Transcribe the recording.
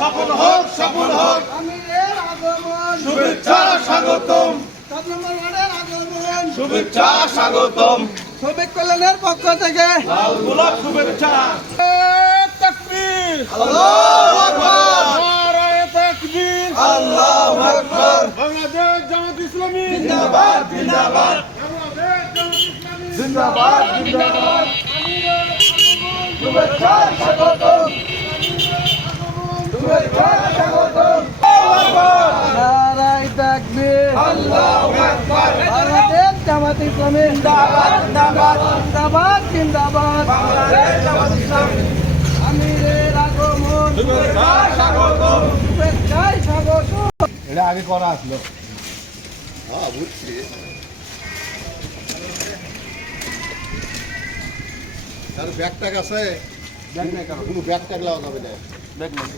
সফল হোক সফল হোক আমিরের আগমন শুভেচ্ছা স্বাগতম 7 নম্বর ওয়ার্ডের আগমন শুভেচ্ছা স্বাগতম শ্রমিক কল্যাণের পক্ষ থেকে লাল গোলাপ শুভেচ্ছা তাকবীর আল্লাহু আকবার নারায়ে তাকবীর আল্লাহু আকবার বাংলাদেশ জামাত ইসলামী জিন্দাবাদ জিন্দাবাদ বাংলাদেশ জামাত ইসলামী জিন্দাবাদ জিন্দাবাদ আমিরের আগমন শুভেচ্ছা স্বাগতম শুভেচ্ছা স্বাগতম নারায়ে তাকবীর আল্লাহু আকবার বাংলাদেশ জামাত ইসলামী জিন্দাবাদ জিন্দাবাদ জিন্দাবাদ জিন্দাবাদ বাংলাদেশ জামাত ইসলামী আমিরের আগমন শুভেচ্ছা স্বাগতম শুভেচ্ছায় স্বাগত এটা আগে করা আসলো বুঝছি তার ব্যাগ ট্যাগ আছে কোনো ব্যাগ ট্যাগ লাগানো যাবে না দেখবেন